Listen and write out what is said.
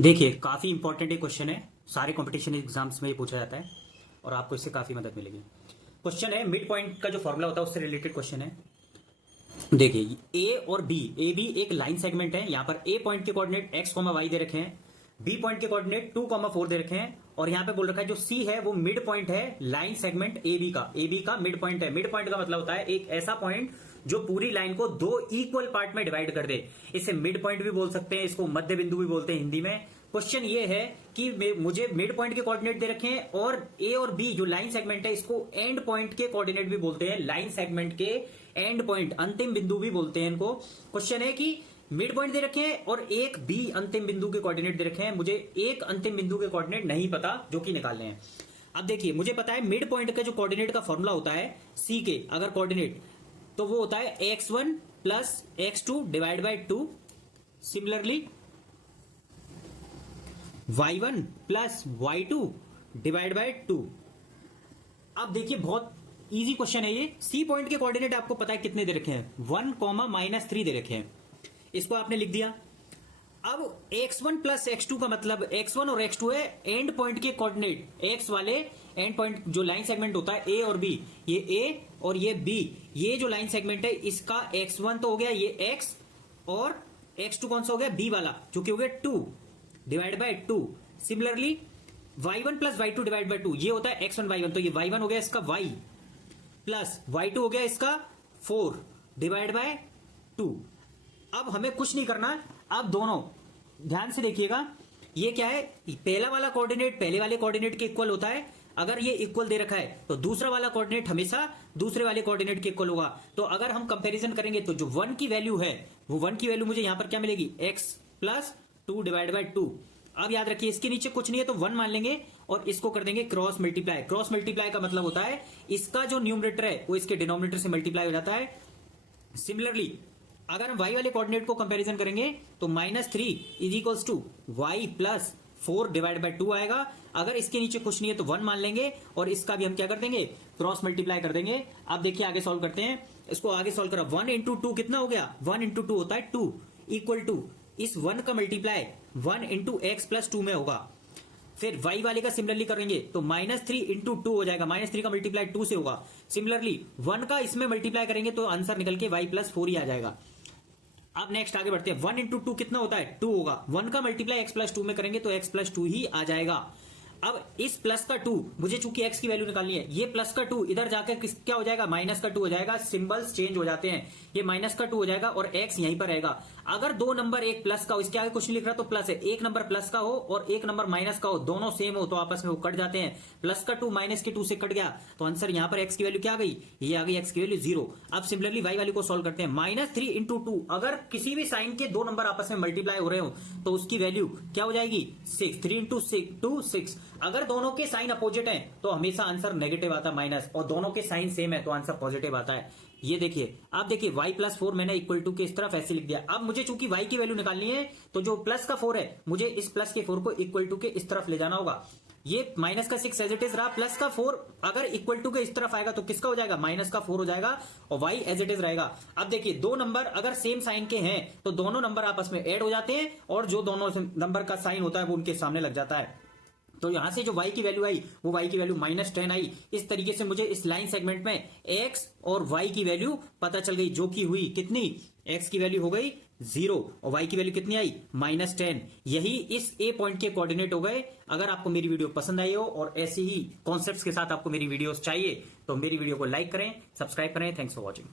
देखिए, काफी इंपॉर्टेंट ये क्वेश्चन है। सारे कंपटीशन एग्जाम्स में ये पूछा जाता है और आपको इससे काफी मदद मिलेगी। क्वेश्चन है मिड पॉइंट का जो फॉर्मूला होता है उससे रिलेटेड क्वेश्चन है। देखिए, ए और बी, ए बी एक लाइन सेगमेंट है। यहाँ पर ए पॉइंट के coordinate x comma why they रखे हैं, बी पॉइंट के कोऑर्डिनेट 2,4 दे रखे हैं और यहाँ पे बोल रखा है जो सी है वो मिड पॉइंट है लाइन सेगमेंट ए बी का मिड पॉइंट है। मिड पॉइंट का मतलब होता है एक ऐसा पॉइंट जो पूरी लाइन को दो इक्वल पार्ट में डिवाइड कर दे। इसे मिड पॉइंट भी बोल सकते हैं, इसको मध्य बिंदु भी बोलते हैं हिंदी में। क्वेश्चन ये है कि मुझे मिड पॉइंट के कोऑर्डिनेट दे रखे हैं और ए और बी जो लाइन सेगमेंट है इसको एंड पॉइंट के कोऑर्डिनेट भी बोलते हैं। लाइन सेगमेंट के एंड पॉइंट, अंतिम बिंदु भी बोलते हैं इनको। क्वेश्चन है कि मिड पॉइंट दे रखे हैं और एक बी अंतिम बिंदु के कोऑर्डिनेट दे रखे हैं। मुझे एक अंतिम बिंदु के कोऑर्डिनेट नहीं पता जो कि निकालने हैं। अब देखिए, मुझे पता है मिड पॉइंट का जो कोऑर्डिनेट का फॉर्मूला होता है सी के अगर कोऑर्डिनेट, तो वो होता है x1 plus x2 divide by 2। Similarly y1 plus y2 divide by 2। अब देखिए, बहुत इजी क्वेश्चन है ये। सी पॉइंट के कोऑर्डिनेट आपको पता है कितने दे रखे हैं, 1,-3 दे रखे हैं। इसको आपने लिख दिया। अब x1 प्लस x2 का मतलब x1 और x2 है एंड पॉइंट के कोऑर्डिनेट, x वाले एंड पॉइंट जो लाइन सेगमेंट होता है a और b, ये a और ये b, ये जो लाइन सेगमेंट है इसका x1 तो हो गया ये x और x2 कौन सा हो गया, b वाला, जो कि हो गया 2 divide by 2। Similarly y1 plus y2 divide by 2, ये होता है x1 y1, तो ये y1 हो गया इसका y प्लस y2 हो गया इसका 4 डिवाइड बाय 2। अब हमें कुछ नहीं करना। अब दोनों ध्यान से देखिएगा, ये क्या है, पहला वाला कोऑर्डिनेट पहले वाले कोऑर्डिनेट के इक्वल होता है। अगर ये इक्वल दे रखा है तो दूसरा वाला कोऑर्डिनेट हमेशा दूसरे वाले कोऑर्डिनेट के इक्वल होगा। तो अगर हम कंपैरिजन करेंगे तो जो 1 की वैल्यू है वो 1 की वैल्यू मुझे यहां पर क्या मिलेगी, x प्लस 2 डिवाइड बाई 2। अब याद रखिए, इसके नीचे कुछ नहीं है तो 1 मान लेंगे और इसको कर देंगे क्रॉस मल्टीप्लाई। क्रॉस मल्टीप्लाई का मतलब होता है इसका जो न्यूमरेटर है वो इसके डिनोमिनेटर से मल्टीप्लाई हो जाता है। सिमिलरली अगर हम y वाले कोऑर्डिनेट को कंपैरिजन करेंगे तो -3 is equals to y plus 4 divide by 2 आएगा। अगर इसके नीचे कुछ नहीं है तो 1 मान लेंगे और इसका भी हम क्या कर देंगे, क्रॉस मल्टीप्लाई कर देंगे। अब देखिए आगे सॉल्व करते हैं। इसको आगे सॉल्व करा, 1 इंटू 2 कितना हो गया, 1 इंटू 2 होता है 2 इक्वल टू इस 1 का मल्टीप्लाई 1 इंटू एक्स प्लस 2 में होगा। फिर y वाले का सिमिलरली करेंगे तो -3 इंटू 2 हो जाएगा, -3 का मल्टीप्लाई 2 से होगा। सिमिलरली 1 का इसमें मल्टीप्लाई करेंगे तो आंसर निकल के y प्लस 4 ही आ जाएगा। अब नेक्स्ट आगे बढ़ते हैं, 1 इंटू 2 कितना होता है, 2 होगा। 1 का मल्टीप्लाई x प्लस 2 में करेंगे तो x प्लस 2 ही आ जाएगा। अब इस प्लस का 2, मुझे चूंकि x की वैल्यू निकालनी है, ये प्लस का 2 इधर जाकर क्या हो जाएगा, माइनस का 2 हो जाएगा। सिंबल्स चेंज हो जाते हैं, ये माइनस का 2 हो जाएगा और x यहीं पर रहेगा। अगर दो नंबर एक प्लस का हो, इसके आगे कुछ नहीं लिख रहा तो प्लस है, एक नंबर प्लस का हो और एक नंबर माइनस का हो, दोनों सेम हो तो आपस में वो कट जाते हैं। प्लस का 2 माइनस के 2 से कट गया तो आंसर यहां पर x की वैल्यू क्या आ गई, ये आ गई x की वैल्यू 0। अब सिमिलरली y वाली को सॉल्व करते हैं, -3 इंटू 2, अगर किसी भी साइन के दो नंबर आपस में मल्टीप्लाई हो रहे हो तो उसकी वैल्यू क्या हो जाएगी, 6। 3 इंटू 2 6। अगर दोनों के साइन अपोजिट हैं तो हमेशा आंसर नेगेटिव आता है माइनस, और दोनों के साइन सेम है तो आंसर पॉजिटिव आता है। ये देखिए, आप देखिए y प्लस 4 मैंने इक्वल टू के इस तरफ ऐसे लिख दिया। अब मुझे चूंकि y की वैल्यू निकालनी है तो जो प्लस का 4 है मुझे इस प्लस के 4 को इक्वल टू के इस तरफ ले जाना होगा। ये माइनस का 6 एज इट इज रहा, प्लस का 4 अगर इक्वल टू के इस तरफ आएगा तो किसका हो जाएगा, माइनस का 4 हो जाएगा और y एज इट इज रहेगा। अब देखिए, दो नंबर अगर सेम साइन के हैं तो दोनों नंबर आपस में ऐड हो जाते हैं और जो दोनों नंबर का साइन होता है वो उनके सामने लग जाता है। तो यहां से जो y की वैल्यू आई वो y की वैल्यू -10 आई। इस तरीके से मुझे इस लाइन सेगमेंट में x और y की वैल्यू पता चल गई, जो कि हुई कितनी, x की वैल्यू हो गई 0 और y की वैल्यू कितनी आई, -10। यही इस a पॉइंट के कोऑर्डिनेट हो गए। अगर आपको मेरी वीडियो पसंद आई हो और ऐसी ही कॉन्सेप्ट्स के साथ आपको मेरी वीडियोस चाहिए तो मेरी वीडियो को लाइक करें, सब्सक्राइब करें। Thanks for watching.